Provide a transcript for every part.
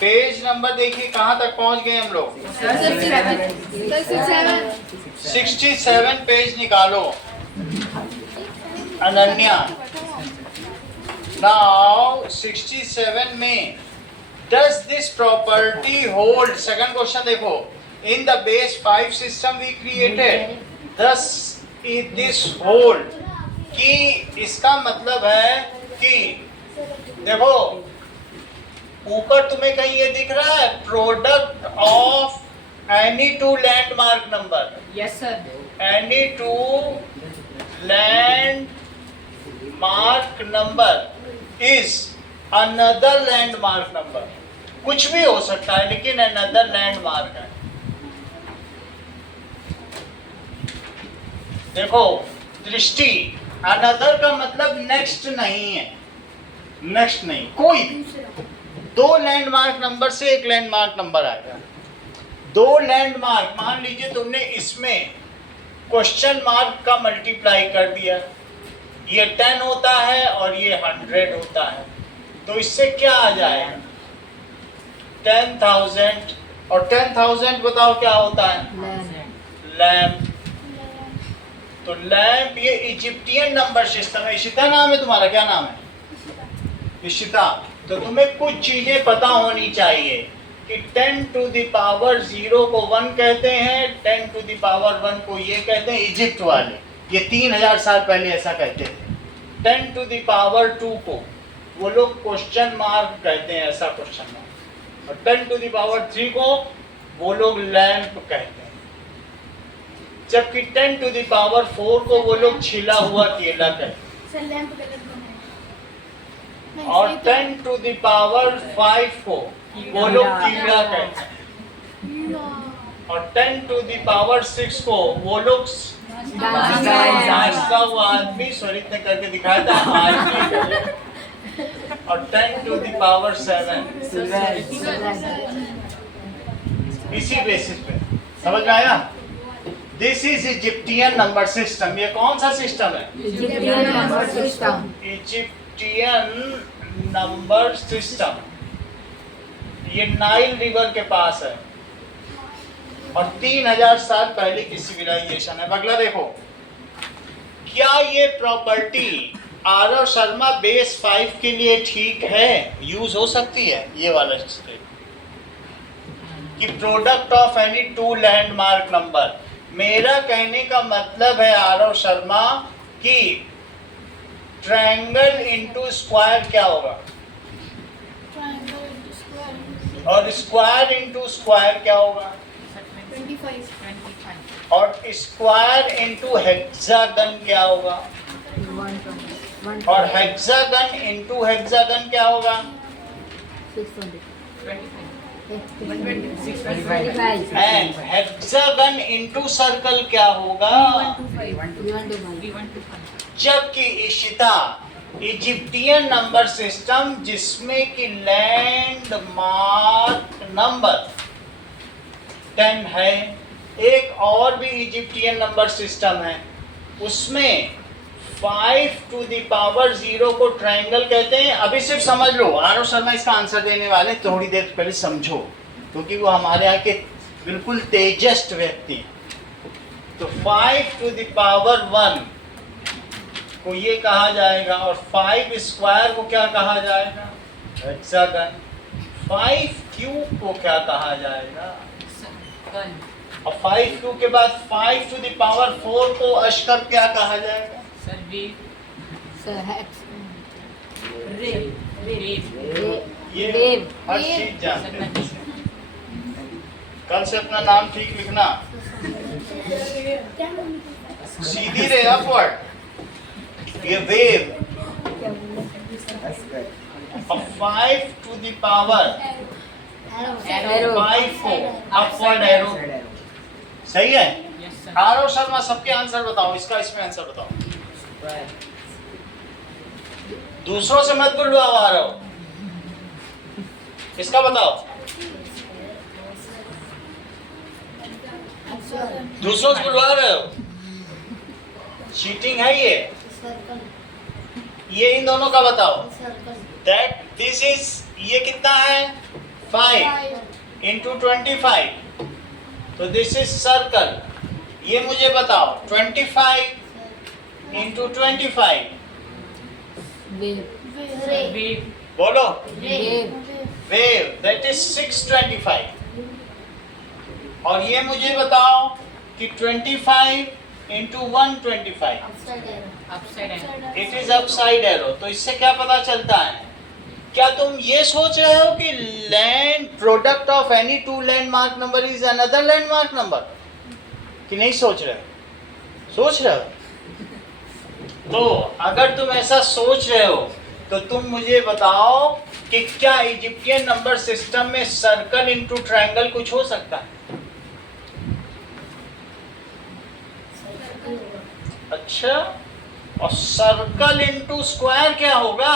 Page number देखिए कहाँ तक पहुँच गए हम लोग। 67 पेज निकालो अनन्या। नाउ 67 में does this property hold, second question देखो, in the base 5 system we created, thus this hold, कि इसका मतलब है कि देखो ऊपर तुम्हें कहीं ये दिख रहा है product of any two landmark number. Yes sir. Any two landmark number is another landmark number. कुछ भी हो सकता है लेकिन अनदर लैंडमार्क है। देखो दृष्टि, अनदर का मतलब नेक्स्ट नहीं है, नेक्स्ट नहीं, कोई भी दो लैंडमार्क नंबर से एक लैंडमार्क नंबर आएगा। दो लैंडमार्क, मान लीजिए तुमने इसमें क्वेश्चन मार्क का मल्टीप्लाई कर दिया, ये 10 होता है और ये 100 होता है, तो इससे क्या आ जाएगा 10,000, और 10,000 बताओ क्या होता है लैम्प। तो लैम्प ये इजिप्टियन नंबर सिस्टम है। इशिता नाम है तुम्हारा, क्या नाम है? इशिता। तो तुम्हें कुछ चीजें पता होनी चाहिए कि 10 टू द पावर 0 को 1 कहते हैं, 10 टू द पावर 1 को ये कहते हैं, इजिप्ट वाले ये 3000 साल पहले ऐसा कहते थे। 10 टू द पावर 2 को वो लोग क्वेश्चन मार्क कहते हैं, ऐसा क्वेश्चन मार्क, और 10 टू द पावर 3 को वो लोग लैंप कहते हैं, जबकि 10 टू द पावर 4 को वो लोग छिला हुआ केला कहते हैं, और 10 टू द पावर 5 को वो लोग कीड़ा कहते हैं, और 10 टू द पावर 6 को वो लोग नाश्ता हुआ आदमी स्वरित ने करके दिखाया था आदमी, और 10 टू द पावर 7 इसी बेसिस पे। समझ में आया? This is Egyptian number system. ये कौन सा सिस्टम है? Egyptian number system. Egyptian number system. ये नाइल रिवर के पास है और 3000 साल पहले की सिविलाइजेशन है। अगला देखो, क्या ये प्रॉपर्टी आरव शर्मा बेस 5 के लिए ठीक है, यूज हो सकती है? ये वाला स्टेट कि product of any two landmark number. मेरा कहने का मतलब है आरव शर्मा कि ट्रायंगल इनटू स्क्वायर क्या होगा, और स्क्वायर इनटू स्क्वायर क्या होगा, 25, और स्क्वायर इनटू हेक्सागन क्या होगा, और हेक्सागन इनटू हेक्सागन क्या होगा, एंड हेक्सागन इनटू सर्कल क्या होगा। जबकि इशिता इजिप्टियन नंबर सिस्टम जिसमें कि लैंडमार्क नंबर 10 है, एक और भी इजिप्टियन नंबर सिस्टम है, उसमें 5 टू द पावर 0 को ट्रायंगल कहते हैं। अभी सिर्फ समझ लो, आरव शर्मा इसका आंसर देने वाले, थोड़ी देर पहले समझो, क्योंकि वो हमारे यहाँ के बिल्कुल तेजस्वी व्यक्ति। तो 5 टू द पावर 1 को ये कहा जाएगा, और 5 स्क्वायर को क्या कहा जाएगा, हेक्सागन। 5 क्यूब को क्या कहा जाएगा, और 5 क्यूब के बाद 5 टू द पावर 4 को अशकर क्या कहा जाएगा, ये हर चीज जानते हैं। कल से अपना नाम ठीक लिखना, सीधी रे अपवर्ड, ये वेव। और 5 टू द पावर 5 को अपवर्ड एरो, सही है? आरव शर्मा सबके आंसर बताओ, इसका इसमें आंसर बताओ, दूसरों से मत बुलवाओ। आरव इसका बताओ, दूसरों से बुलवा रहे हो, चीटिंग है ये। ये इन दोनों का बताओ, दैट दिस इज, ये कितना है 5 इंटू 25, तो दिस इज सर्कल। ये मुझे बताओ 25 इंटू 25, वेव, बोलो वेव, वेव, दैट इज 625। और ये मुझे बताओ कि 25 into 125, it is upside arrow. तो इससे क्या पता चलता है? क्या तुम ये सोच रहे हो कि land product of any two landmark number is another landmark number, कि नहीं सोच रहे हो? सोच रहे हो। तो अगर तुम ऐसा सोच रहे हो तो तुम मुझे बताओ कि क्या इजिप्टियन नंबर सिस्टम में सर्कल इंटू ट्रायंगल कुछ हो सकता है? अच्छा, और सर्कल इंटू स्क्वायर क्या होगा?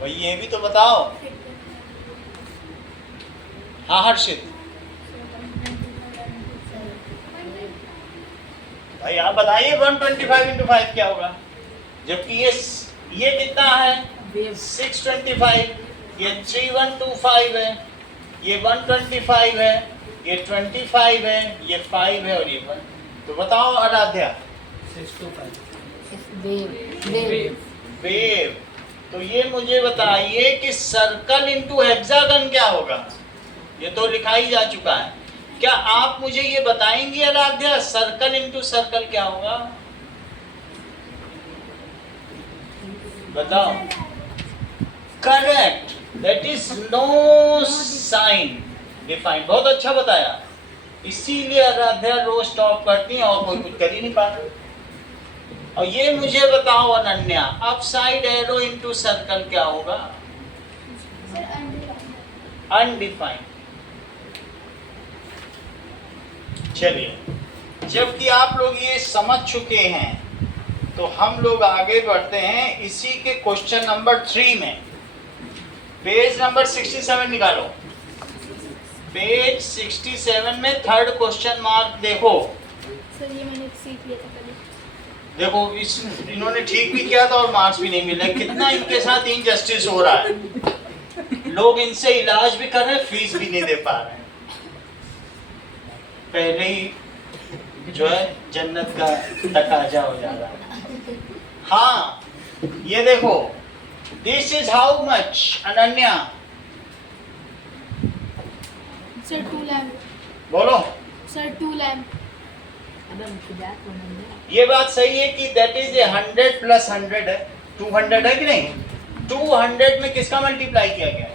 भाई ये भी तो बताओ। हाँ हर्षित भाई आप बताइए 125 इंटू 5 क्या होगा? जबकि ये कितना है 625, ये 3125 है, ये 125 है, ये 25 है, ये 5 है और ये 1। तो बताओ आराध्या। 625, wave, wave. तो ये मुझे बताइए कि सर्कल इंटू हेक्सागन क्या होगा? ये तो लिखा ही जा चुका है। क्या आप मुझे ये बताएंगे आराध्या सर्कल इंटू सर्कल क्या होगा? बताओ। Correct, that is no sign define. बहुत अच्छा बताया, इसीलिए आराध्या रोज स्टॉप करती हैं और कोई कुछ कर ही नहीं पाता। और ये मुझे बताओ Ananya, upside arrow into circle क्या होगा? अनडिफाइंड। चलिए, जबकि आप लोग ये समझ चुके हैं तो हम लोग आगे बढ़ते हैं इसी के क्वेश्चन नंबर 3 में। पेज नंबर 67 निकालो। पेज 67 में थर्ड क्वेश्चन मार्क देखो। सर ये मैंने सीख लिया था पहले। देखो इन्होंने ठीक भी किया था और मार्क्स भी नहीं मिले। कितना इनके साथ इनजस्टिस हो रहा है। लोग इनसे इलाज भी कर रहे हैं, फीस भी नहीं दे पा रहे हैं। पहले ही जो है जन्नत का तकाजा हो जा रहा है। हाँ, ये देखो, this is how much Ananya? Sir 2 lamp. बोलो। Sir 2 lamp. ये बात सही है कि दैट इज 100 प्लस 100 है, 200 है कि नहीं? 200 में किसका मल्टीप्लाई किया गया?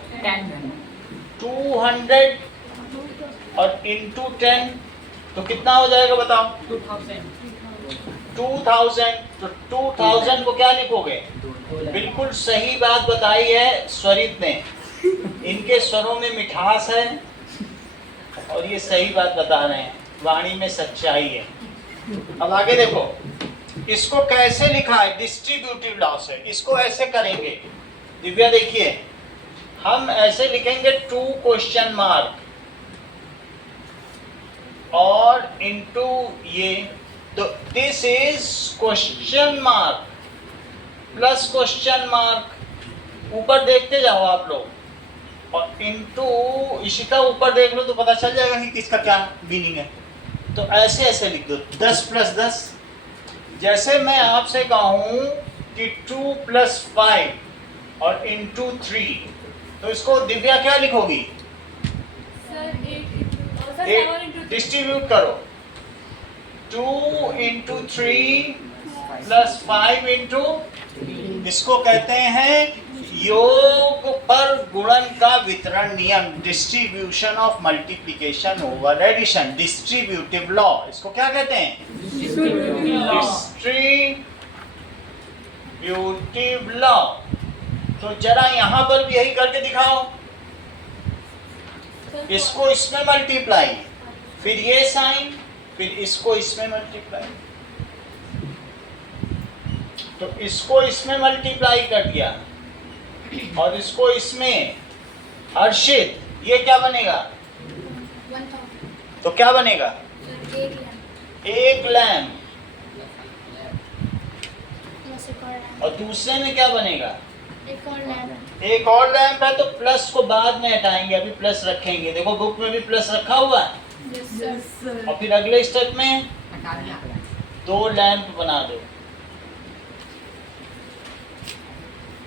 200 और इंटू 10 तो कितना हो जाएगा बताओ? 2000। तो 2000 को क्या लिखोगे? बिल्कुल सही बात बताई है स्वरित ने। इनके स्वरों में मिठास है और ये सही बात बता रहे हैं, वाणी में सच्चाई है। अब आगे देखो, इसको कैसे लिखा है? डिस्ट्रीब्यूटिव लॉ से इसको ऐसे करेंगे। दिव्या देखिए, हम ऐसे लिखेंगे 2 क्वेश्चन मार्क और इनटू ये, तो this is question mark plus question mark. ऊपर देखते जाओ आप लोग, और इनटू इशिका ऊपर देख लो तो पता चल जाएगा कि किसका क्या मीनिंग है। तो ऐसे ऐसे लिख दो, 10 प्लस 10। जैसे मैं आपसे कहूँ कि 2 प्लस 5 और इंटू 3, तो इसको दिव्या क्या लिखोगी? डिस्ट्रीब्यूट करो। 2 इंटू 3 प्लस 5 इंटू, इसको कहते हैं योग पर गुणन का वितरण नियम, distribution of multiplication over addition, distributive law. इसको क्या कहते हैं? Distributive law. तो जरा यहां पर भी यही करके दिखाओ। इसको इसमें मल्टीप्लाई, फिर ये साइन, फिर इसको इसमें मल्टीप्लाई, तो इसको इसमें मल्टीप्लाई कर दिया और इसको इसमें। हर्षित, ये क्या बनेगा? 1000। तो क्या बनेगा? 1 लैम्प। 1 लैम्प। और दूसरे में क्या बनेगा? एक और लैम्प। एक और लैंप है, तो प्लस को बाद में हटाएंगे, अभी प्लस रखेंगे। देखो बुक में भी प्लस रखा हुआ है। Yes sir. और फिर अगले स्टेप में हटा दिया 2 लैंप बना दो।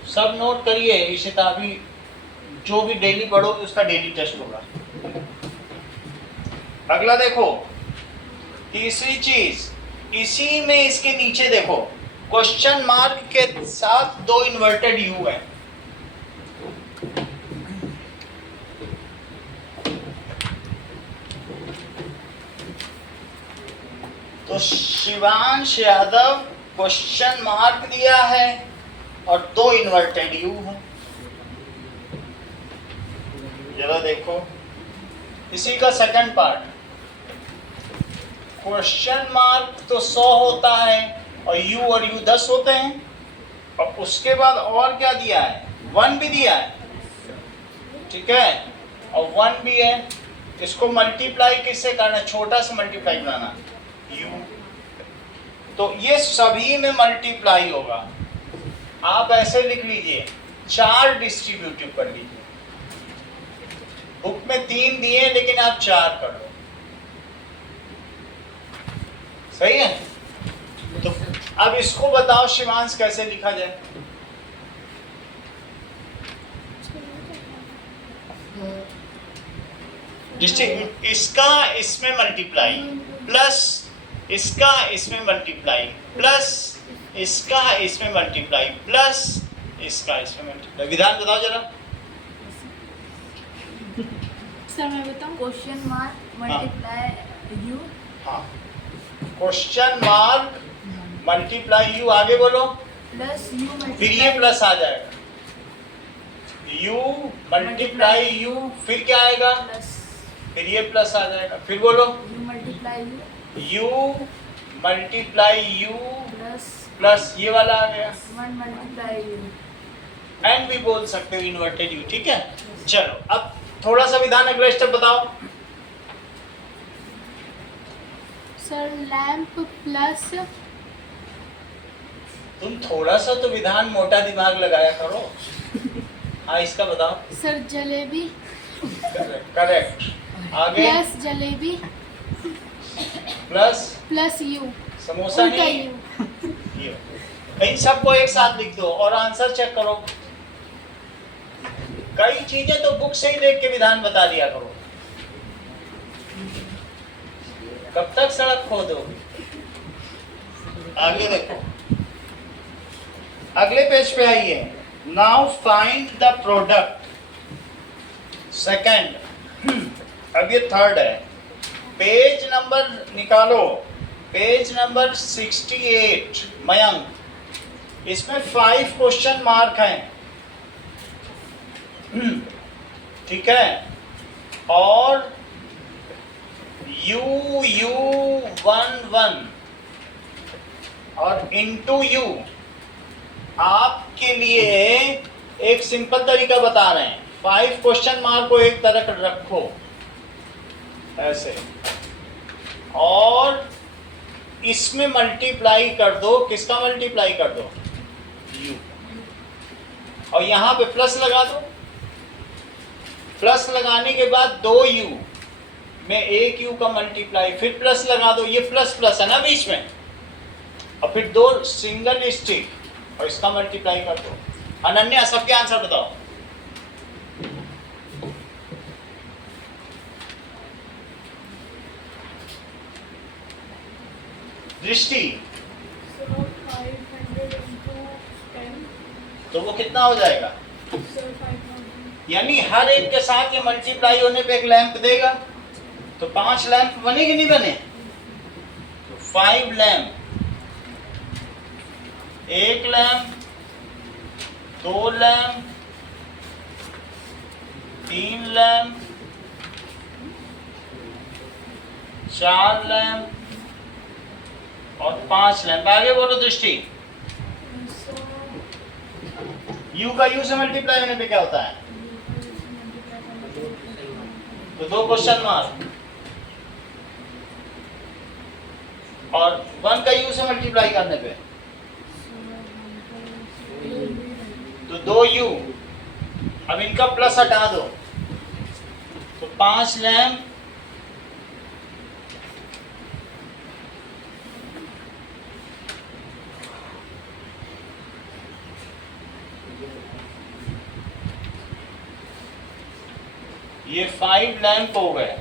सब नोट करिए, इशिता अभी जो भी डेली पढ़ोगे उसका डेली टेस्ट होगा। अगला देखो, तीसरी चीज, इसी में इसके नीचे देखो, क्वेश्चन मार्क के साथ 2 इन्वर्टेड यू है। तो शिवांश यादव क्वेश्चन मार्क दिया है और 2 इन्वर्टेड यू है। जरा देखो इसी का सेकंड पार्ट, क्वेश्चन मार्क तो 100 होता है और यू 10 होते हैं, और उसके बाद और क्या दिया है? 1 भी दिया है, ठीक है, और 1 भी है। इसको मल्टीप्लाई किससे करना? छोटा सा मल्टीप्लाई बनाना, यू। तो ये सभी में मल्टीप्लाई होगा। आप ऐसे लिख लीजिए, 4 डिस्ट्रीब्यूटिव कर लीजिए। बुक में 3 दिए लेकिन आप 4 कर लो, सही है? तो अब इसको बताओ शिवांश कैसे लिखा जाए? इसका इसमें मल्टीप्लाई प्लस इसका इसमें मल्टीप्लाई प्लस इसका इसमें मल्टीप्लाई प्लस इसका इसमें मल्टीप्लाई। विधान बताओ जरा। सर मैं बताऊं? Question mark multiply you. हाँ, क्वेश्चन मार्क मल्टीप्लाई यू, आगे बोलो। प्लस यू फिर ये प्लस आ जाएगा, यू मल्टीप्लाई यू, फिर क्या आएगा? प्लस फिर ये प्लस आ जाएगा, फिर बोलो you multiply you you multiply you plus plus ये वाला आ गया, 1 मल्टीप्लाई यू। एंड भी बोल सकते हो इन्वर्टेड यू, ठीक है। चलो अब थोड़ा सा विधान अगला स्टेप बताओ। सर लैम्प प्लस तुम थोड़ा सा तो विधान मोटा दिमाग लगाया करो। हाँ इसका बताओ। सर जलेबी करेक्ट, आगे plus jalebi plus plus you, samosa उल्टा नहीं, यू। ये इन सबको एक साथ लिख दो और आंसर चेक करो। कई चीजें तो बुक से ही देख के विधान बता दिया करो, कब तक सड़क खोदोगे? आगे देखो, अगले पेज पे आइए। Now find the product. Second, अब ये थर्ड है। पेज नंबर निकालो, पेज नंबर 68 मयंक। इसमें 5 क्वेश्चन मार्क हैं, ठीक है, और U1 और इनटू यू। आपके लिए एक सिंपल तरीका बता रहे हैं। 5 क्वेश्चन मार्क को एक तरफ रखो ऐसे, और इसमें मल्टीप्लाई कर दो। किसका मल्टीप्लाई कर दो? यू। और यहाँ पे प्लस लगा दो। प्लस लगाने के बाद 2 यू में 1 यू का मल्टीप्लाई, फिर प्लस लगा दो। ये प्लस प्लस है ना बीच में, और फिर 2 सिंगल स्टिक और इसका मल्टीप्लाई कर दो। अनन्या सबके आंसर बताओ। दृष्टि, सर 500 into 10, तो वो कितना हो जाएगा? सर 5000। यानी हर एक के साथ ये मल्टीप्लाई होने पे एक लैंप देगा, तो 5 लैंप बने कि नहीं बने? तो 5 lamp, 1 lamp, 2 lamp, 3 lamp, 4 lamp और 5 लैंप। आगे बोलो दृष्टि। यू का यू से मल्टीप्लाई होने पे क्या होता है? तो 2 क्वेश्चन मार्क, और 1 का यू से मल्टीप्लाई करने पे 2 u, अब इनका प्लस हटा दो तो 5 लैम्प ये 5 लैम्प हो गए,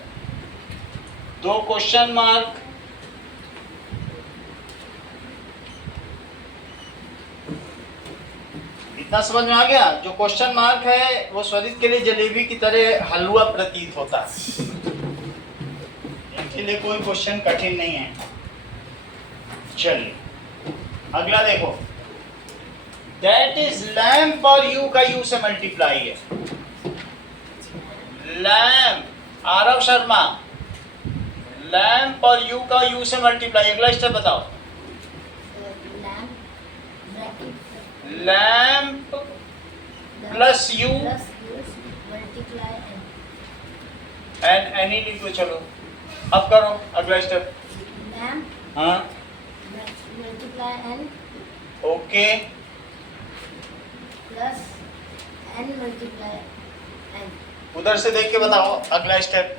2 क्वेश्चन मार्क, इतना समझ में आ गया। जो क्वेश्चन मार्क है वो स्वरित के लिए जलेबी की तरह हलवा प्रतीत होता है, इनके लिए कोई क्वेश्चन कठिन नहीं है। चलिए अगला देखो, दैट इज लैम्प और यू का यू से मल्टीप्लाई है। लैम्प आरव शर्मा, लैम्प और यू का यू से मल्टीप्लाई, अगला स्टेप बताओ। Lamp plus U multiply and any लिख लो। चलो अब करो अगला स्टेप। लैम्प हाँ multiply N okay, plus N multiply N. उधर से देख के बताओ अगला स्टेप,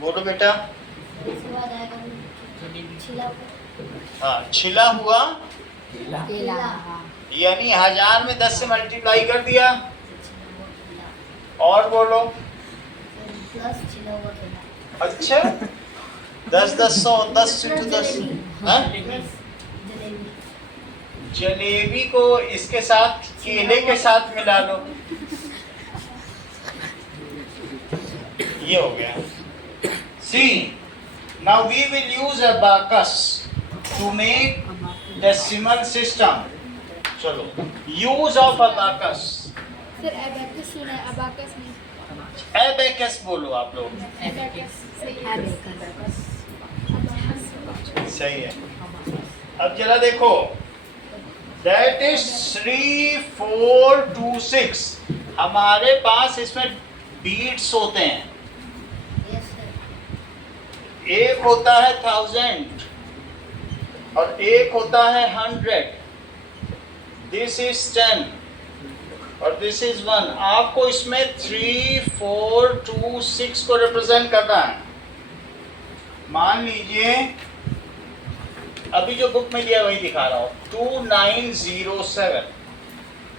बोलो बेटा। इसके बाद आएगा छिला हाँ छिला हुआ, केला। यानी 1000 में 10 से मल्टीप्लाई कर दिया, और बोलो। प्लस छिला हुआ केला। अच्छा 10 10 100 10 into 10 हाँ? प्लस जलेबी। जलेबी को इसके साथ केले के साथ मिला लो, ये हो गया। See, now we will use abacus to make decimal system. चलो use of abacus, sir abacus सुना है, अबाकस नहीं। abacus बोलो आप लोग, एबैकस सही है। एबेकस। सही है। अब जरा देखो, that is 3 4 2 6, हमारे पास इसमें बीट्स होते हैं, यस सर। एक होता है 1000 और एक होता है 100, दिस इज 10 और दिस इज 1। आपको इसमें 3 4 2 6 को रिप्रेजेंट करना है। मान लीजिए अभी जो बुक में दिया वही दिखा रहा हूँ, 2907,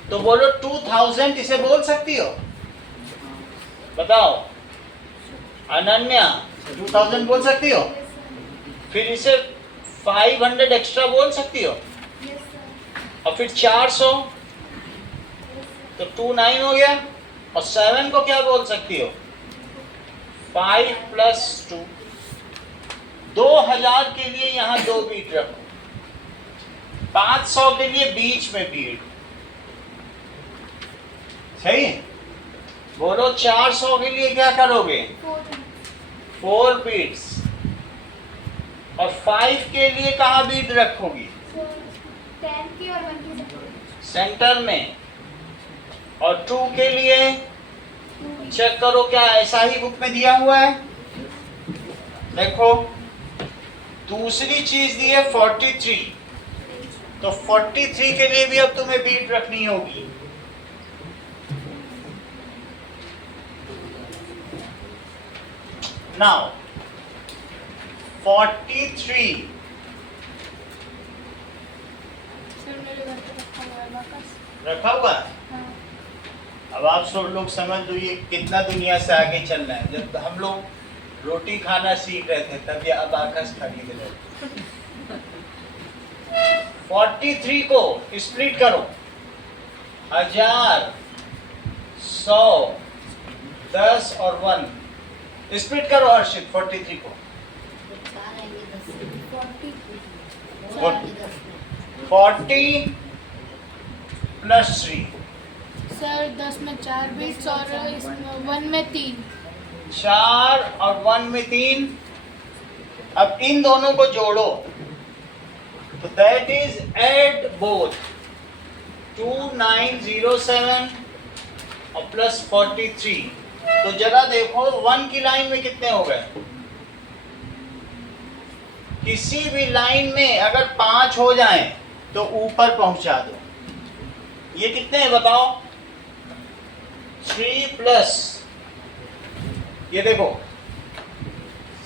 तो बोलो 2000 इसे बोल सकती हो, बताओ अनन्या 2000 बोल सकती हो, फिर इसे 500 एक्स्ट्रा बोल सकती हो, यस सर। और फिर 400 तो 29 हो गया, और 7 को क्या बोल सकती हो, 5 + 2। 2000 के लिए यहाँ 2 बीट रखो, 500 के लिए बीच में बीट, सही। बोलो 400 के लिए क्या करोगे, 4 बीट्स, और 5 के लिए कहाँ बीट रखोगी, 10 की और 1 की सेंटर में, और 2 के लिए चेक करो क्या ऐसा ही बुक में दिया हुआ है। देखो दूसरी चीज दी है 43, तो 43 के लिए भी अब तुम्हें बीट रखनी होगी। नाउ 43 सर मेरे घर पे रखा हुआ है अबाकस। रखा हुआ है। हाँ। अब आप सब लोग समझ लो ये कितना दुनिया से आगे चल रहा है। जब हम लोग रोटी खाना सीख रहे थे तब ये अबाकस खरीद रहे थे। 43 को स्प्लिट करो, 1000 100 10 और 1 स्प्लिट करो हर्षित 43 को। 40 + 3, सर 10 में 4 बीट्स और इसमें 1 में 3। 4 और 1 में 3। अब इन दोनों को जोड़ो, तो दैट इज एड बोथ 2907 और +43। तो जरा देखो 1 की लाइन में कितने हो गए। किसी भी लाइन में अगर 5 हो जाएं तो ऊपर पहुंचा दो। ये कितने हैं बताओ? 3 प्लस, ये देखो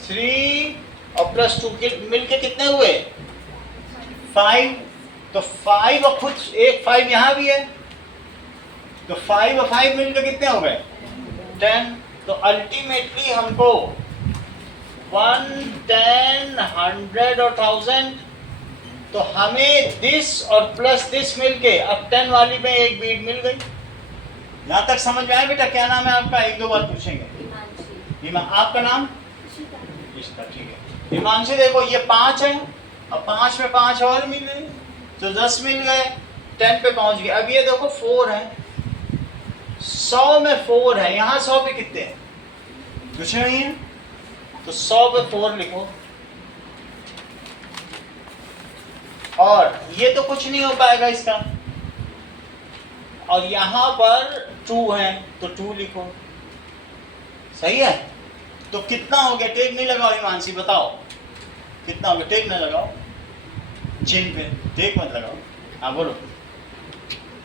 3 और प्लस 2 मिलके कितने हुए? 5। तो 5 और खुद एक 5 यहाँ भी है, तो 5 और 5 मिलकर कितने हो गए? 10। तो अल्टीमेटली हमको 1, 10, 100 और 1000, तो हमें दिस और प्लस दिस मिलके अब 10 वाली में एक बीट मिल गई। यहाँ तक समझ में आया बेटा? क्या नाम है आपका? एक दो बार पूछेंगे। आपका नाम? इश्ता, ठीक है। हिमांशी देखो ये 5 है, अब 5 में 5 और मिल गए तो 10 मिल गए, 10 पे पहुंच गए। अब ये देखो 4 है, 100 में 4 है, यहाँ 100 पे कितने हैं? कुछ नहीं है, तो 100 पे 4 लिखो। और ये तो कुछ नहीं हो पाएगा इसका, और यहाँ पर 2 है तो 2 लिखो। सही है? तो कितना हो गया? टेक नहीं लगाओ हिमांशी, बताओ कितना हो गया? टेक ना लगाओ, चिन्ह पे टेक मत लगाओ। हाँ बोलो।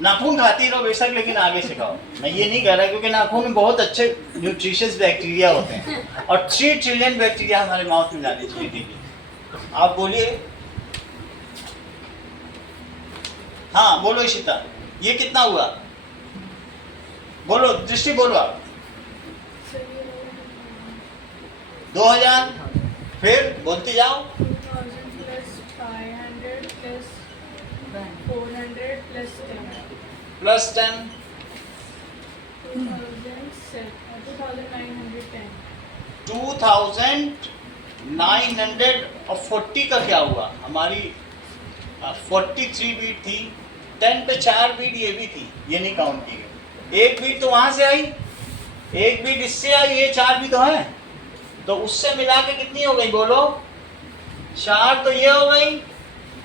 नाखून खाती रहो बेशक, लेकिन आगे सिखाओ। मैं ये नहीं कह रहा क्योंकि नाखून में बहुत अच्छे न्यूट्रिशियस बैक्टीरिया होते हैं और 3 ट्रिलियन बैक्टीरिया हमारे माउथ में जाने चाहिए। ठीक है, आप बोलिए। हाँ बोलो इशिता, ये कितना हुआ? बोलो दृष्टि, बोलो आप। 2000, फिर बोलते जाओ। 2000 प्लस 500 प्लस 400 प्लस 10 प्लस 10 2940 का क्या हुआ? हमारी 43 बीट थी, 10 पे 4 बीट ये भी थी, ये नहीं काउंट की गई। एक बीट तो वहां से आई, एक बीट इससे आई, ये 4 भी तो है, तो उससे मिला के कितनी हो गई? बोलो 4 तो ये हो गई,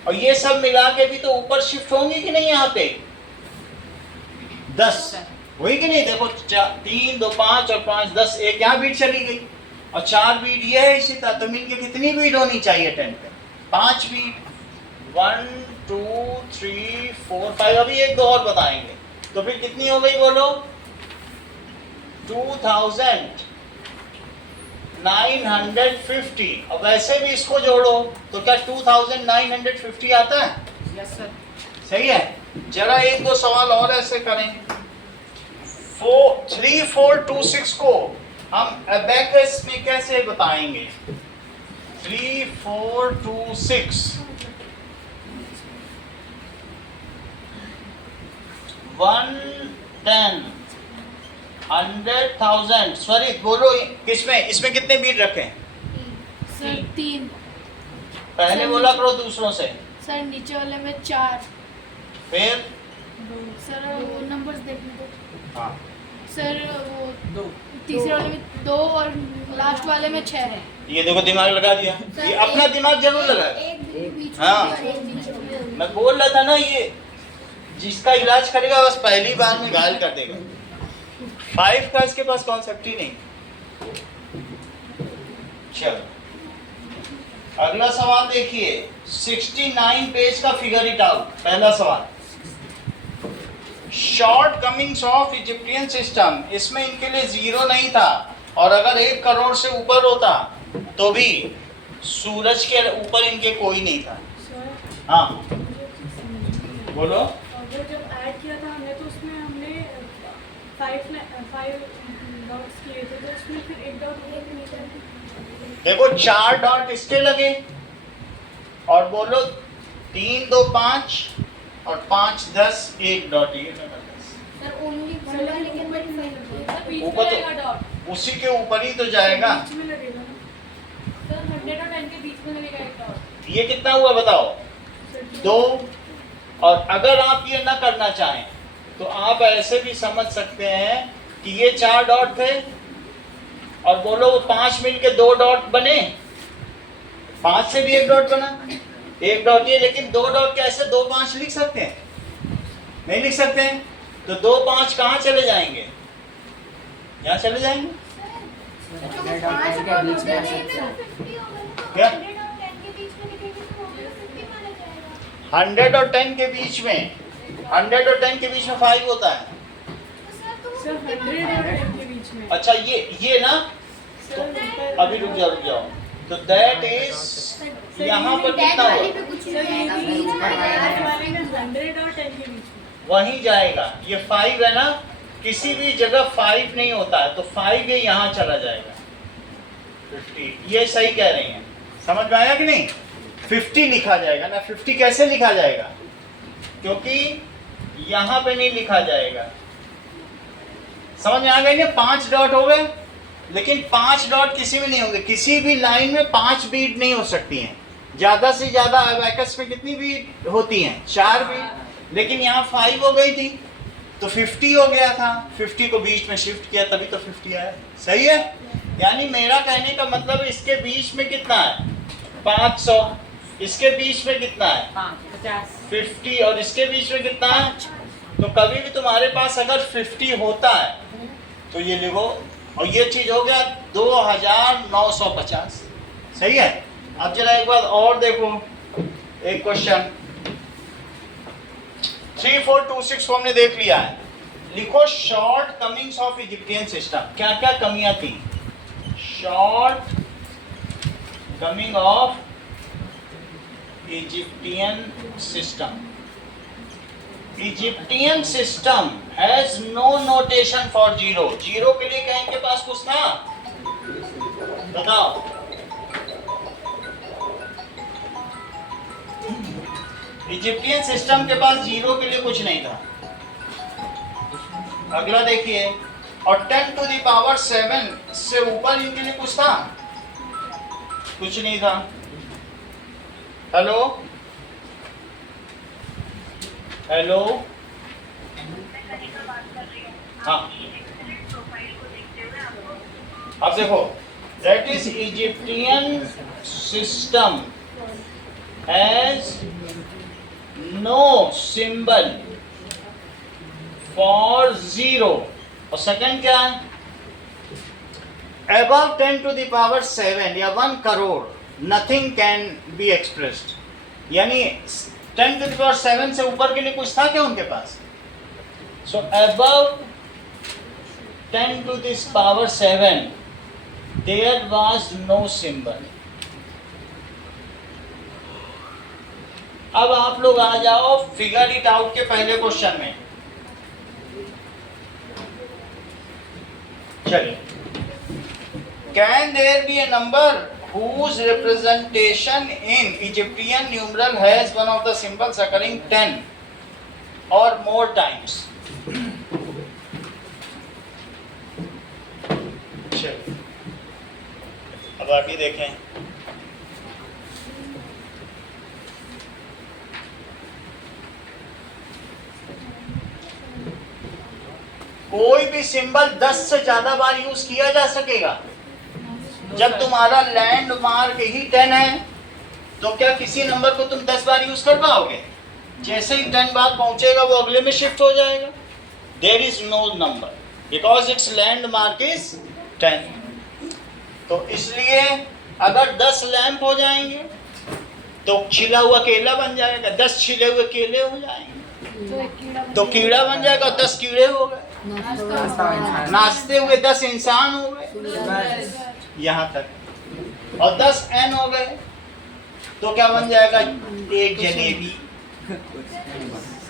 और ये सब मिला के भी तो ऊपर शिफ्ट होंगी कि नहीं? यहाँ पे 10 हुई कि नहीं? देखो 3, 2, 5 और 5 10, एक यहाँ बीट चली गई और 4 बीट ये है इसी तरह, तो मिलके कितनी बीट होनी चाहिए 10 पे? 5 बीट। 1, 2, 3, 4, 5, अभी एक दो और बताएंगे, तो फिर कितनी हो गई बोलो? 2950। अब वैसे भी इसको जोड़ो तो क्या 2950 आता है? Yes sir. सही है। जरा एक दो सवाल और ऐसे करें। 3426 को हम अबेकस में कैसे बताएंगे? 3426 110 100,000। स्वरित बोलो किसमें? इसमें कितने बीट रखें? सर 3। पहले बोला करो दूसरों से। सर नीचे वाले में 4। फिर सर वो नंबर्स देखने दो। हाँ, सर वो 2 तीसरे वाले में 2 और लास्ट वाले में 6 है। ये देखो दिमाग लगा दिया, ये अपना दिमाग जरूर लगाया। एक बीच हाँ। में और एक बीच में। मैं बोल रहा था ना, ये जिसका इलाज करेगा बस पहली बार में घायल कर देगा। 5 का इसके पास कॉन्सेप्ट ही नहीं। चलो अगला सवाल देखिए, 69 पेज का फिगर इट आउट। पहला सवाल, shortcomings of Egyptian system. इसमें इनके लिए 0 नहीं था, और अगर 1 करोड़ से ऊपर होता तो भी सूरज के ऊपर इनके कोई नहीं था। हाँ बोलो। वो जब ऐड किया था हमने, तो उसमें हमने 5 डॉट्स किए थे, तो उसमें फिर 1 डॉट देखो 4 डॉट इसके लगे, और बोलो 3, 2, 5 और 5, 10, 1 डॉट ये लगा 10। सर ओनली वन वाले के अंदर ही फाइल होती है। ऊपर तो उसी के ऊपर ही तो जाएगा। बीच में लगेगा ना सर 100 और 10 के बीच में लगेगा एक डॉट। ये कितना हुआ बताओ? 2। और अगर आप ये ना करना चाहें तो आप ऐसे भी समझ सकते हैं कि ये 4 डॉट थे, और बोलो 5 मिलके 2 डॉट बने, 5 से भी 1 डॉट बना, 1 डॉट ये, लेकिन 2 डॉट कैसे 2, 5 लिख सकते हैं? नहीं लिख सकते हैं, तो 2, 5 कहाँ चले जाएंगे? यहाँ चले जाएंगे। 100 और 10 के बीच में आ सकते हैं। क्या? 100 और 10 के बीच में, 100 और 10 के बीच में 5 होता है। सर 100 और 10 के बीच में। अच्छा ये ना, तो अभी रुक जाओ। तो दैट इज यहाँ पर कितना वाली होगा? पे कुछ सर नहीं ये आएगा, बीच बीच में में जाएगा। वाले में 100 और 10 के बीच में। वहीं जाएगा। ये 5 है ना, किसी भी जगह 5 नहीं होता है, तो 5 ये यहाँ चला जाएगा 50। ये सही कह रही हैं, समझ में आया कि नहीं? 50 लिखा जाएगा ना। 50 कैसे लिखा जाएगा? क्योंकि यहाँ पे नहीं लिखा जाएगा। समझ में आ गई ना? 5 डॉट हो गए, लेकिन 5 डॉट किसी में नहीं होंगे। किसी भी लाइन में 5 बीट नहीं हो सकती हैं। ज़्यादा से ज़्यादा अबैकस में कितनी बीट होती हैं? 4 बीट। लेकिन यहाँ 5 हो गई थी तो 50 हो गया था। 50 को बीच में शिफ्ट किया तभी तो 50 आया। सही है? यानी मेरा कहने का मतलब इसके बीच में कितना है? 500। इसके बीच में कितना है? 50। और इसके बीच में कितना है? तो कभी भी तुम्हारे पास अगर 50 होता है तो ये लिखो। और ये चीज हो गया 2950। सही है? अब जरा एक बात और देखो, एक क्वेश्चन 3426 को हमने देख लिया है। लिखो shortcomings of Egyptian system. क्या क्या कमियां थी? Shortcoming of Egyptian system. Egyptian system has no notation for zero. Zero के लिए क्या इनके पास कुछ था? बताओ। इजिप्टियन सिस्टम के पास जीरो के लिए कुछ नहीं था। अगला देखिए, और 10 टू द पावर 7 से ऊपर इनके लिए कुछ था? कुछ नहीं था। हेलो हेलो, हाँ अब देखो, that is Egyptian system has no symbol for zero. और सेकंड क्या है? above 10 to the power 7 या 1 crore nothing can be expressed। यानी 10 to the power 7 से ऊपर के लिए कुछ था क्या उनके पास? so above 10 to this power 7 there was no symbol। अब आप लोग आ जाओ फिगर इट आउट के पहले क्वेश्चन में। चलिए, can there be a number whose representation in Egyptian numeral has one of the symbols occurring 10 or more times? चलिए, अब आगे देखें। कोई भी सिंबल 10 से ज्यादा बार यूज किया जा सकेगा। जब तुम्हारा लैंडमार्क ही 10 है तो क्या किसी नंबर को तुम 10 बार यूज कर पाओगे? जैसे ही 10 बार पहुंचेगा वो अगले में शिफ्ट हो जाएगा। There is no number because its landmark is 10। तो इसलिए अगर 10 लैंप हो जाएंगे तो छिला हुआ केला बन जाएगा, 10 छिले हुए केले हो जाएंगे तो कीड़ा बन जाएगा, 10 कीड़े हो गए, नाचते हुए 10 इंसान हो गए, यहाँ तक। और 10 एन हो गए तो क्या बन जाएगा? एक जलेबी।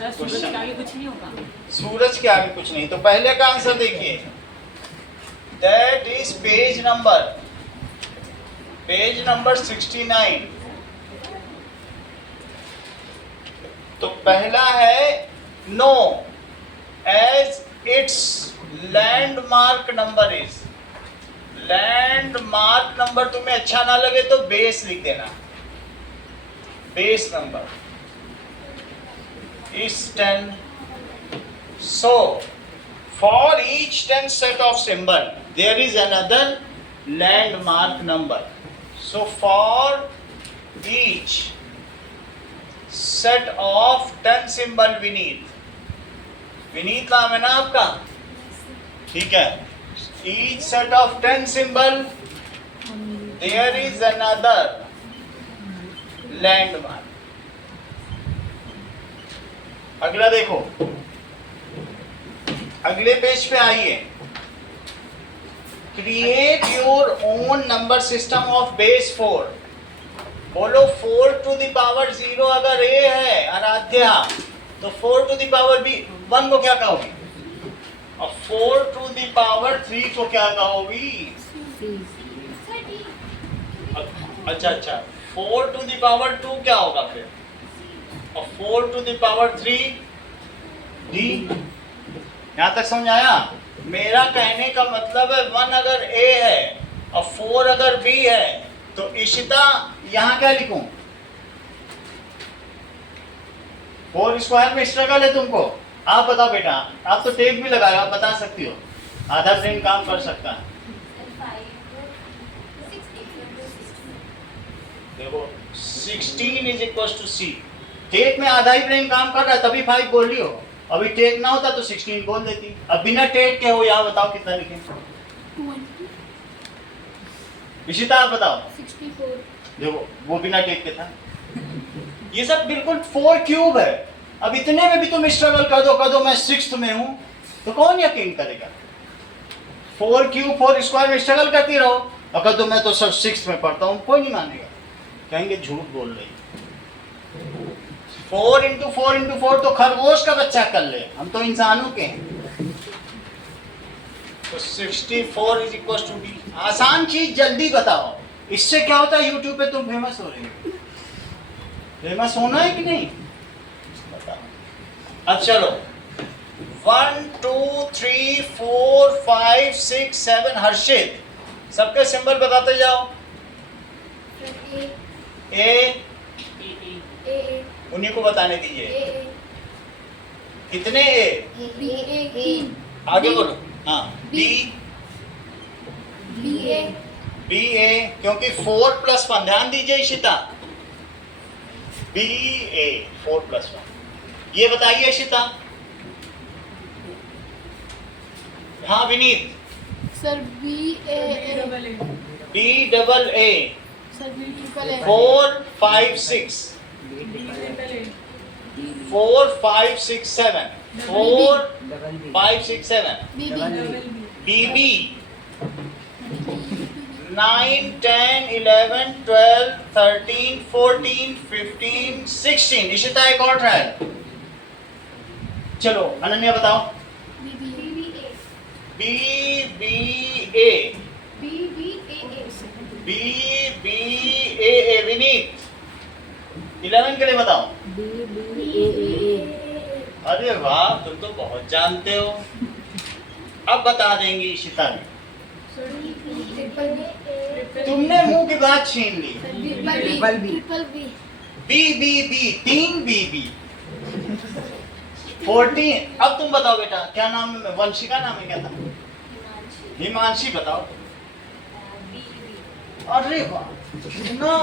सूरज के आगे कुछ नहीं होगा। सूरज के आगे कुछ नहीं। तो पहले का आंसर देखिए, दैट इज पेज नंबर 69। तो पहला है no as its landmark number is. Landmark number तुम्हें अच्छा ना लगे तो बेस लिख देना। Base number is 10. So for each 10 set of symbol there is another landmark number. So for each set of 10 symbol Vineet नाम है ना आपका? ठीक है। Each set of 10 symbol there is another landmark। अगला देखो, अगले पेज पे आइए। Create your own number system of base 4। बोलो 4 टू द पावर 0 अगर ए है आराध्या, तो 4 टू द पावर बी 1 को क्या कहोगी, और 4 टू द पावर 3 को क्या कहोगी? अच्छा अच्छा, 4 टू द पावर 2 क्या होगा फिर, और 4 टू द पावर 3 डी। यहां तक समझ आया? मेरा कहने का मतलब है 1 अगर ए है और 4 अगर बी है, तो इशिता यहां क्या लिखूं? 4 स्क्वायर में स्ट्रगल है तुमको। आप बताओ बेटा, आप तो टेप भी लगाए, आप बता सकती हो, आधा ब्रेन काम कर सकता है। देखो 16 इज इक्वल टू सी। टेक में आधा ही ब्रेन काम कर रहा है, तभी 5 बोल रही हो। अभी टेक ना होता तो 16 बोल देती। अब बिना टेक के हो, यहाँ बताओ कितना लिखें? 20 इशिता आप बताओ। 64। देखो वो बिना टेक के था। ये सब बिल्कुल 4 क्यूब है। अब इतने में भी तुम स्ट्रगल कर दो मैं 6th में हूं, तो कौन यकीन करेगा? 4 क्यूब 4 स्क्वायर में स्ट्रगल करती रहो, और कह दो मैं तो सर 6th में पढ़ता हूं, कोई नहीं मानेगा, कहेंगे झूठ बोल रही। 4 इंटू 4 इंटू 4 तो खरगोश का बच्चा कर ले, हम तो इंसानों के हैं। तो 64 इज इक्वल टू डी। आसान चीज जल्दी बताओ, इससे क्या होता है? यूट्यूब पे तुम फेमस हो रहे हो। फेमस होना है कि नहीं बताओ। अब चलो 1 2 3 4 5 6 7 हर्षित, सबके सिंबल बताते जाओ। ए उन्हीं को बताने दीजिए। कितने ए? आगे बोलो। हाँ बी बी ए, क्योंकि 4 प्लस 1, ध्यान दीजिए इशिता, बी ए 4 प्लस 1। ये बताइए इशिता। हाँ Vineet. Sir B double A sir B triple A 4 5 6 4 5 6 7 4 5 6 7 बीबी 9 10 11 12 13 14 15 16। इशिता एक और ट्रायल। चलो अनन्या बताओ। बी बी ए विनीत 11 के लिए बताओ। अरे वाह, तुम तो बहुत जानते हो। अब बता देंगी इशिता ने। तुमने मुंह की बात छीन ली। Triple B B B B 3 B B 14। अब तुम बताओ बेटा, क्या नाम है? वंशिका नाम है क्या था? हिमांशी बताओ। अरे वाह, ना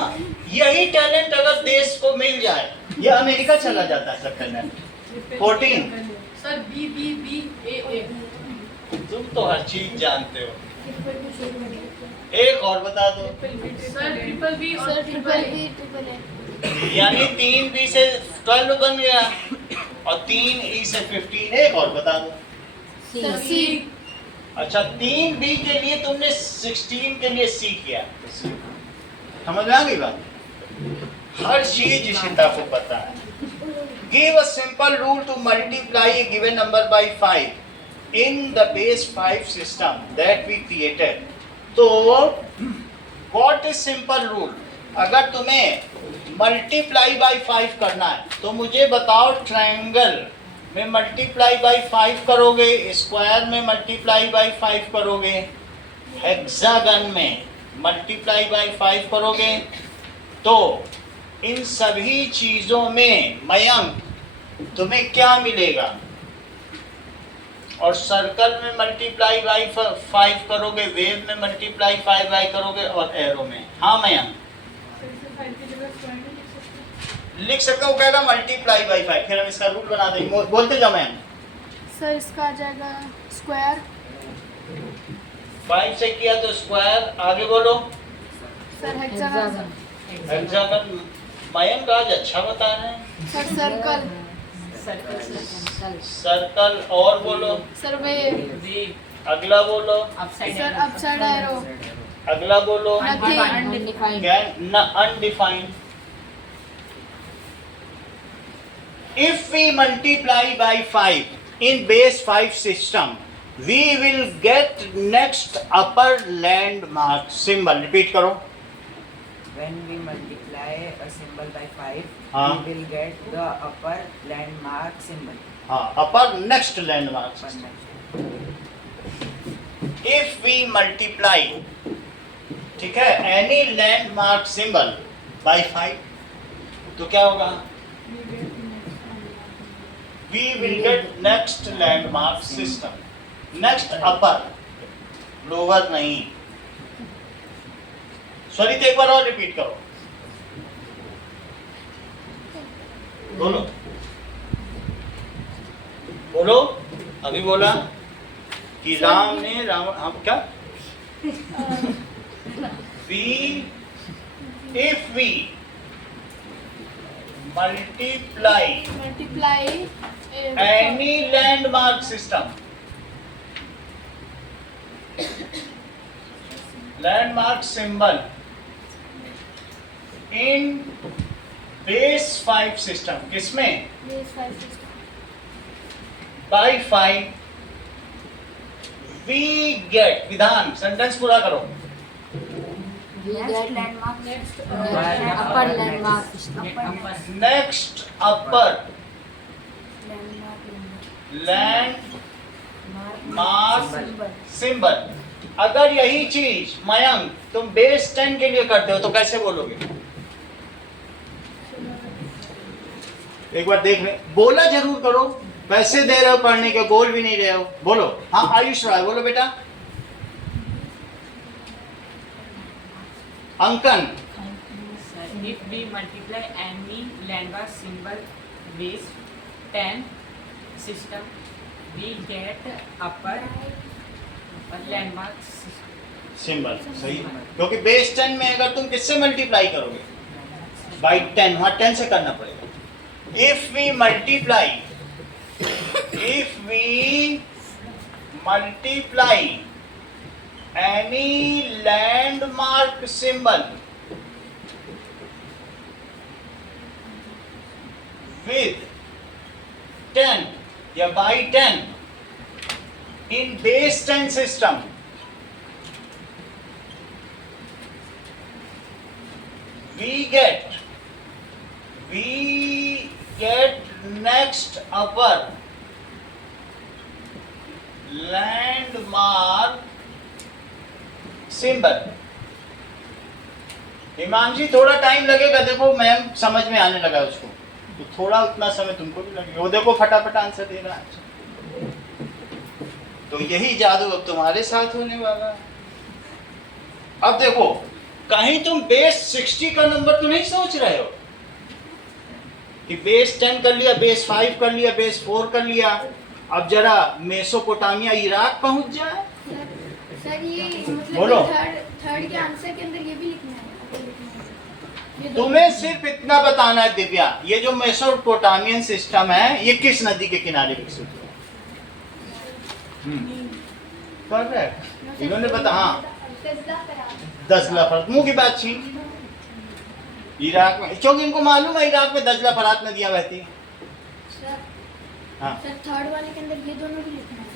यही टैलेंट अगर देश को मिल जाए, ये अमेरिका चला जाता है सब talent. 14 sir B B B A. तुम तो हर चीज जानते हो। एक और बता दो। सर ट्रिपल बी और सर ट्रिपल ए यानी 3 बी से 12 बन गया, और 3 ई से 15। एक और बता दो। सर सी। अच्छा 3 बी के लिए तुमने 16 के लिए सी किया। समझ में आ गई बात? हर चीज इशिता को पता है। Give a simple rule to multiply a given number by 5 in the base 5 system that we created. तो व्हाट इज सिंपल रूल? अगर तुम्हें मल्टीप्लाई बाय 5 करना है तो मुझे बताओ, ट्रायंगल में मल्टीप्लाई बाय 5 करोगे, स्क्वायर में मल्टीप्लाई बाय 5 करोगे, हेक्सागन में मल्टीप्लाई बाय 5 करोगे, तो इन सभी चीजों में मयंक तुम्हें क्या मिलेगा? और सर्कल में मल्टीप्लाई बाय 5 करोगे, वेव में मल्टीप्लाई 5 बाय करोगे, और एरो में। हाँ मयंक लिख सकते हो, कहेगा मल्टीप्लाई बाय 5, फिर हम इसका रूट बना देंगे। बोलते जाओ मैम। सर इसका आ जाएगा स्क्वायर। 5 से किया तो स्क्वायर। आगे बोलो। Sir hexagon. हेक्सागन। मयंक आज अच्छा बता रहे हैं। Sir circle. सर्कल, और बोलो, सर्वे, अगला बोलो, सर अपसाइड एरो, अगला बोलो, nothing, undefined. If we multiply by 5 in base 5 system, we will get next upper landmark symbol. Repeat करो. When we multiply a symbol by 5, हाँ. we will get the upper landmark symbol. हाँ, upper next landmark Upper system. next. If we multiply, ठीक है, any landmark symbol by 5, तो क्या होगा? We will get next landmark system. Next upper, lower नहीं. स्वरित एक बार और रिपीट करो. बोलो, बोलो. अभी बोला कि राम ने हम क्या? If we multiply any landmark system, landmark symbol in base 5 system, किसमें? by 5 we get, विधान सेंटेंस पूरा करो. Next landmark. upper landmark system. next upper landmark symbol. अगर यही चीज मयंक तुम बेस 10 के लिए करते हो तो कैसे बोलोगे? एक बार देख ले, बोला जरूर करो. पैसे दे रहे हो पढ़ने के, बोल भी नहीं रहे हो. बोलो. हाँ आयुष राय बोलो बेटा. अंकन. If we multiply any landmark symbol with 10 system, we get upper landmark system. Symbol सही, क्योंकि बेस 10 में अगर तुम किससे मल्टीप्लाई करोगे? बाई 10. वहां 10 से करना पड़ेगा. If we multiply any landmark symbol with 10 या by 10 in base 10 system, we get next upper landmark symbol. Himanshi थोड़ा टाइम लगेगा, देखो मैम समझ में आने लगा उसको, तो थोड़ा उतना समय तुमको भी लगेगा. वो देखो फटाफट आंसर दे रहा है. तो यही जादू अब तुम्हारे साथ होने वाला है. अब देखो, कहीं तुम बेस 60 का नंबर तो नहीं सोच रहे हो कि बेस 10 कर लिया, बेस 5 कर लिया, बेस 4 कर लिया, अब जरा मेसोपोटामिया इराक पहुंच जाए. सर ये बोलो. मतलब थर्ड के आंसर के अंदर ये भी लिखना है. तुम्हें सिर्फ इतना बताना है दिव्या, ये जो मेसोपोटामियन सिस्टम है ये किस नदी के किनारे विकसित हुआ? करेक्ट. इन्होंने बता. हाँ 10 फरात, मुंह की बात छीन. इराक में, क्योंकि इनको मालूम है इराक में 10 फरात नदियां बहती हैं. हाँ सर थर्ड वाले के अंदर ये दोनों भी लिखना है.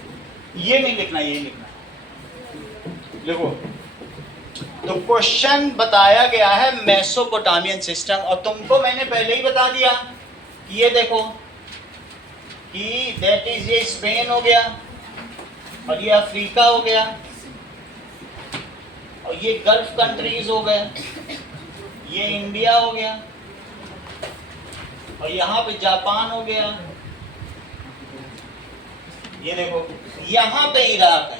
ये नहीं लिखना, ये लिखना. देखो, तो क्वेश्चन बताया गया है मेसोपोटामियन सिस्टम, और तुमको मैंने पहले ही बता दिया कि ये देखो कि दैट इज ये स्पेन हो गया, और ये अफ्रीका हो गया, और ये गल्फ कंट्रीज हो गए, ये इंडिया हो गया, और यहाँ पे जापान हो गया. ये देखो यहाँ पे इराक है.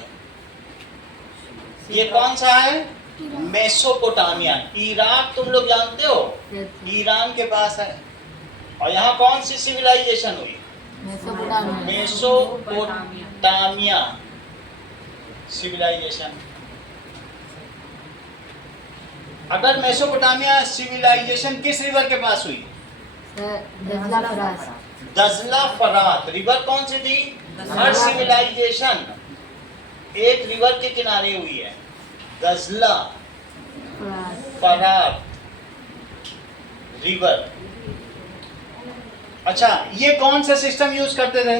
ये कौन सा है? मेसोपोटामिया. इराक तुम लोग जानते हो ईरान के पास है. और यहाँ कौन सी सिविलाइजेशन हुई? Mesopotamia civilization. अगर मेसोपोटामिया सिविलाइजेशन किस रिवर के पास हुई? दजला फरात रिवर कौन सी थी? हर सिविलाइजेशन एक रिवर के किनारे हुई है, दजला फरात रिवर। अच्छा, ये कौन सा सिस्टम यूज करते थे?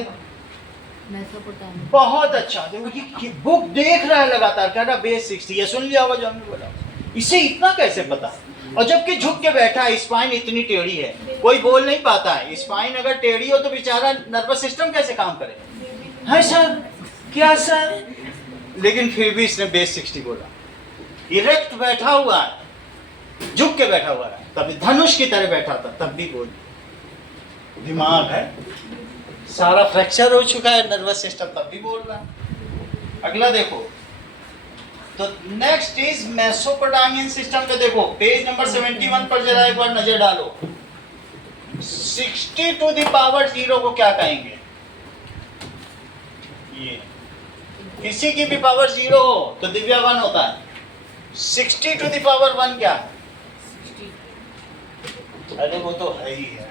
बहुत अच्छा, देखो ये बुक देख रहा है लगातार, कह रहा बेस 60, ये सुन लिया होगा जो हमने बोला, इसे इतना कैसे पता? और जबकि झुक के बैठा है, स्पाइन इतनी टेढ़ी है, कोई बोल नहीं पाता है। स्पाइन अगर टेढ़ी हो तो बेचारा नर्वस सिस्टम कैसे काम करे? है सर, क्या सर? लेकिन फिर भी इसने बेस 60 बोला। इरेक्ट बैठा हुआ है, झुक के बैठा हुआ है, तभी धनुष की तरह बैठा था, तब भी बोल। दिमाग है, सारा फ्रैक्चर हो चुका है नर्वस सिस्टम, तब भी बोल रहा है। अगला देखो, तो नेक्स्ट इज मेसोपोटामियन सिस्टम पे देखो, पेज नंबर 71 पर जरा एक बार नजर डालो। 60 टू द पावर 0 को क्या कहेंगे? ये किसी की भी पावर 0 हो तो दिव्या 1 होता है। 60 टू द पावर 1 क्या? अरे वो तो है ही है,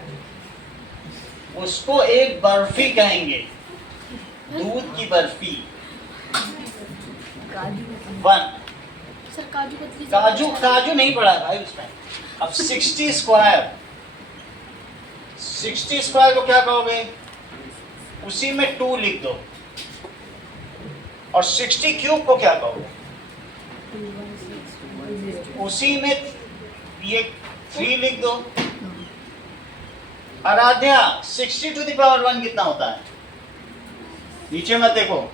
उसको एक बर्फी कहेंगे, दूध की बर्फी। 1 सर काजू कतली काजू नहीं पड़ा भाई उसमें। अब 60 स्क्वायर, 60 स्क्वायर को क्या कहोगे? उसी में 2 लिख दो। और 60 क्यूब को क्या कहोगे? उसी में ये 3 लिख दो। आराध्या, 60 टू द पावर 1 कितना होता है? नीचे मत देखो,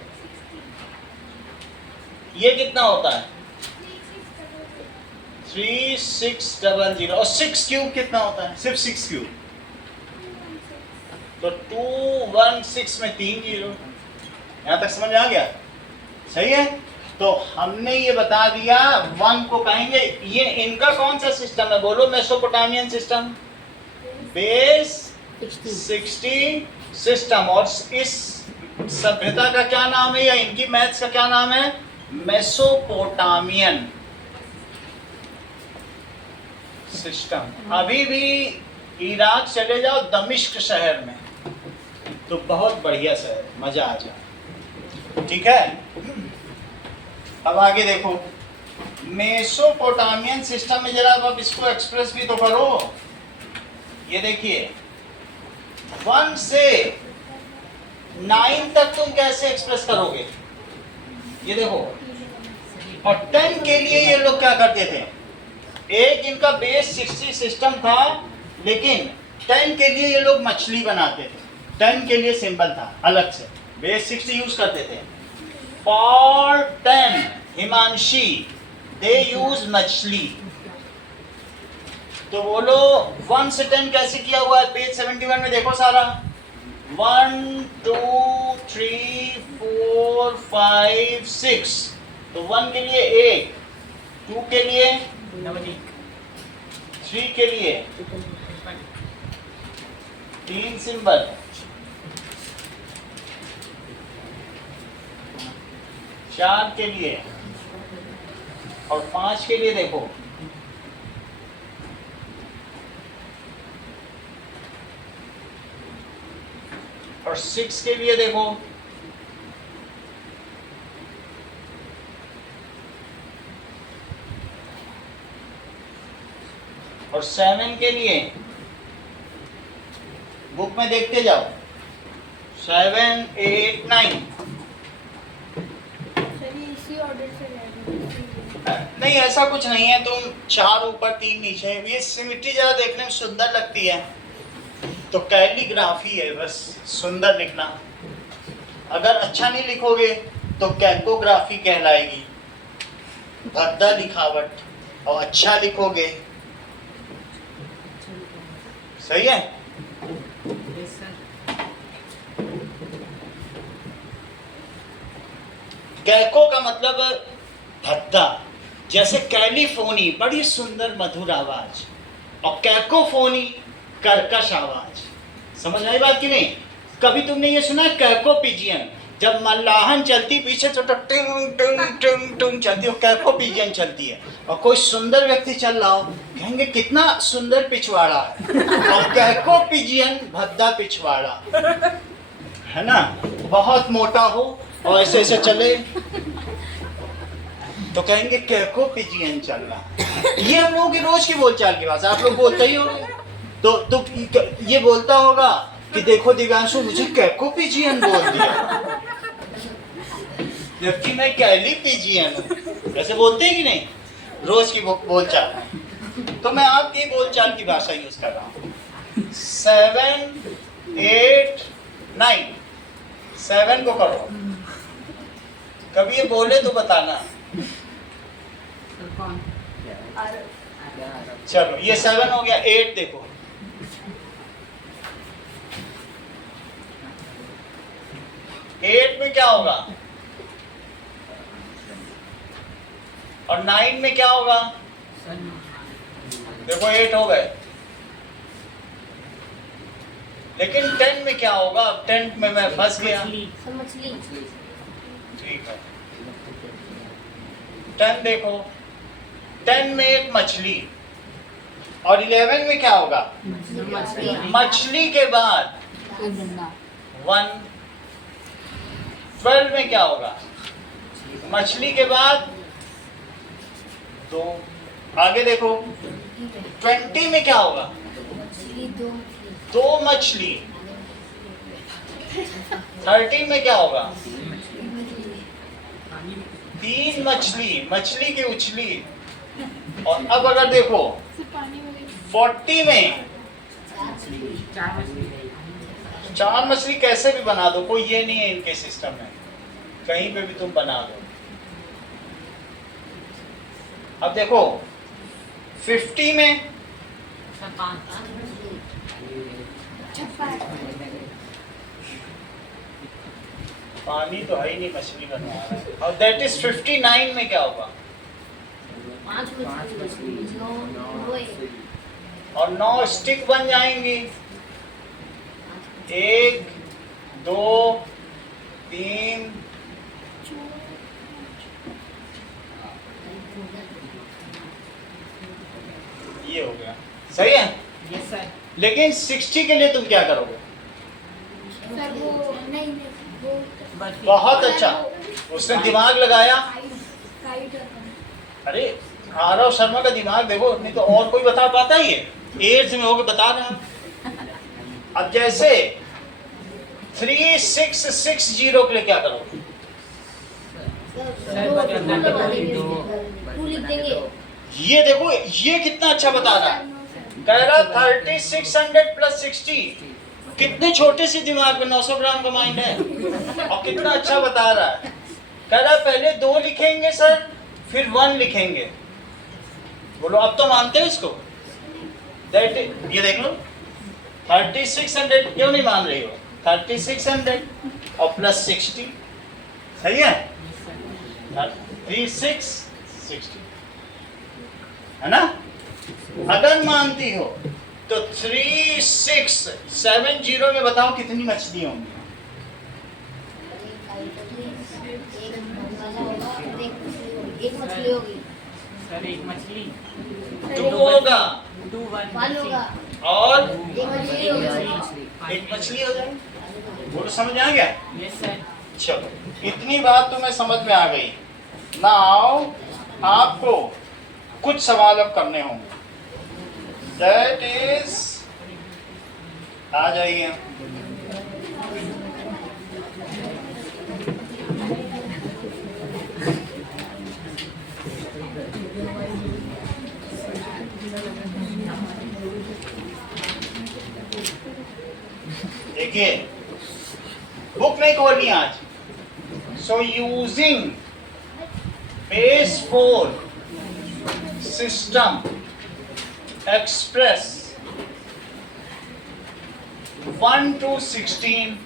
ये कितना होता है? 3600। और 6 क्यूब कितना होता है? सिर्फ 6 क्यूब तो 216 में 3 जीरो। यहां तक समझ आ गया? सही है। तो हमने ये बता दिया 1 को कहेंगे। ये इनका कौन सा सिस्टम है बोलो? Mesopotamian system, base 60 system. और इस सभ्यता का क्या नाम है, या इनकी मैथ्स का क्या नाम है? Mesopotamian system. अभी भी इराक चले जाओ, दमिश्क शहर में, तो बहुत बढ़िया शहर, मजा आ जाए। ठीक है, अब आगे देखो, मेसोपोटामियन सिस्टम में जरा अब इसको एक्सप्रेस भी तो करो। ये देखिए, 1 से 9 तक तुम कैसे एक्सप्रेस करोगे? ये देखो, और 10 के लिए ये लोग क्या करते थे? एक इनका बेस 60 सिस्टम था, लेकिन 10 के लिए ये लोग मछली बनाते थे। 10 के लिए सिंबल था अलग से, बेस 60 यूज करते थे। फॉर 10 हिमांशी दे यूज मछली। तो बोलो 1 से 10 कैसे किया हुआ है? पेज 71 में देखो सारा। 1 2 3 4 5 6। तो 1 के लिए 1, 2 के लिए 3 के लिए 3 सिंबल, 4 के लिए, और 5 के लिए देखो। और 6 के लिए देखो। और 7 के लिए बुक में देखते जाओ। 7 8 9। सर ये इसी ऑर्डर से नहीं, ऐसा कुछ नहीं है, तुम 4 ऊपर 3 नीचे। ये सिमिट्री जरा देखने में सुंदर लगती है, तो कैलीग्राफी है, बस सुंदर लिखना। अगर अच्छा नहीं लिखोगे तो कैकोग्राफी कहलाएगी, भद्दा लिखावट। और अच्छा लिखोगे, सही है। कैको का मतलब भद्दा, जैसे कैलिफोनी बड़ी सुंदर मधुर आवाज, और कैकोफोनी कर्कश आवाज। समझ आई बात कि नहीं? कभी तुमने ये सुना कैको पिजियन? जब मल्लाहन चलती पीछे तो टिंग टिंग टिंग टिंग चलती है, कैको पिजियन चलती है। और कोई सुंदर व्यक्ति चल रहा हो, कहेंगे कितना सुंदर पिछवाड़ा है। और कैको पिजियन भद्दा पिछवाड़ा है ना, बहुत मोटा हो और ऐसे ऐसे चले तो कहेंगे कैको पिजियन चल रहा। ये हम लोगों की रोज की बोलचाल की भाषा, आप लोग बोलते ही होंगे। तो ये बोलता होगा कि देखो दिव्यांशु मुझे कैको पिजियन बोल दिया, जबकि मैं कैली पिजियन हूँ। ऐसे बोलते हैं कि नहीं रोज की बोलचाल। तो मैं आपकी बोलचाल की भाषा यूज कर रहा हूँ। 7 8 9 7 को करो, कभी ये बोले तो बताना। कौन? चलो ये 7 हो गया। 8 देखो, एट में क्या होगा और 9 में क्या होगा? देखो 8 हो गए, लेकिन 10 में क्या होगा? अब 10 में मैं फंस गया। मछली। ठीक है, 10 देखो, 10 में एक मछली। और 11 में क्या होगा? मछली के बाद 1। 12 में क्या होगा? मछली के बाद 2। आगे देखो 20 में क्या होगा? 2 मछली। 13 में क्या होगा? 3 मछली, मछली की उछली। और अब अगर देखो 40 में 4 मछली कैसे भी बना दो, कोई ये नहीं है इनके सिस्टम में, कहीं पे भी तुम बना दो। अब देखो 50 में पानी तो है ही नहीं, मछली बनवा रहा है। और दैट इज 59 में क्या होगा? 5 और 9 स्टिक बन जाएंगी। 1 2 3 ये हो गया, सही है। Yes sir. लेकिन 60 के लिए तुम क्या करोगे? सर वो नहीं वो बहुत अच्छा, उसने दिमाग लगाया। अरे आरव शर्मा का दिमाग देखो, नहीं तो और कोई बता पाता ही है। 8 में होके बता रहा है। अब जैसे 3660 के लिए क्या करोगे? ये देखो, ये कितना अच्छा बता रहा है। कह रहा 3600 प्लस 60, कितने छोटे से दिमाग में 900 ग्राम का माइंड है, और कितना अच्छा बता रहा है। कह रहा पहले 2 लिखेंगे सर, फिर 1 लिखेंगे। बोलो अब तो मानते हो इसको? दैट ये देख लो 3600, क्यों नहीं मान रही हो? 3600 और प्लस 60, सही है। 3660 है ना। अगर मानती हो तो 3670 में बताओ कितनी मछली होंगी? एक मछली होगी सर। एक मछली 2 होगा 2 पाल होगा और एक मछली होगी एक मछली हो जाएगी। बोलो समझ आ गया? Yes sir. चलो इतनी बात तुम्हें समझ में आ गई। नाउ आपको कुछ सवाल अब करने होंगे। दैट इज, आ जाइए। देखिए बुक नहीं खोलनी आज। So using base 4 system express 1 to 16,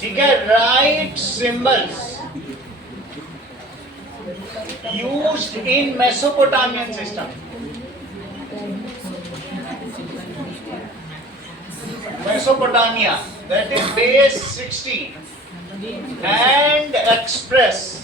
ठीक है। Right symbols used in Mesopotamian system. Mesopotamia, that is base 16, and express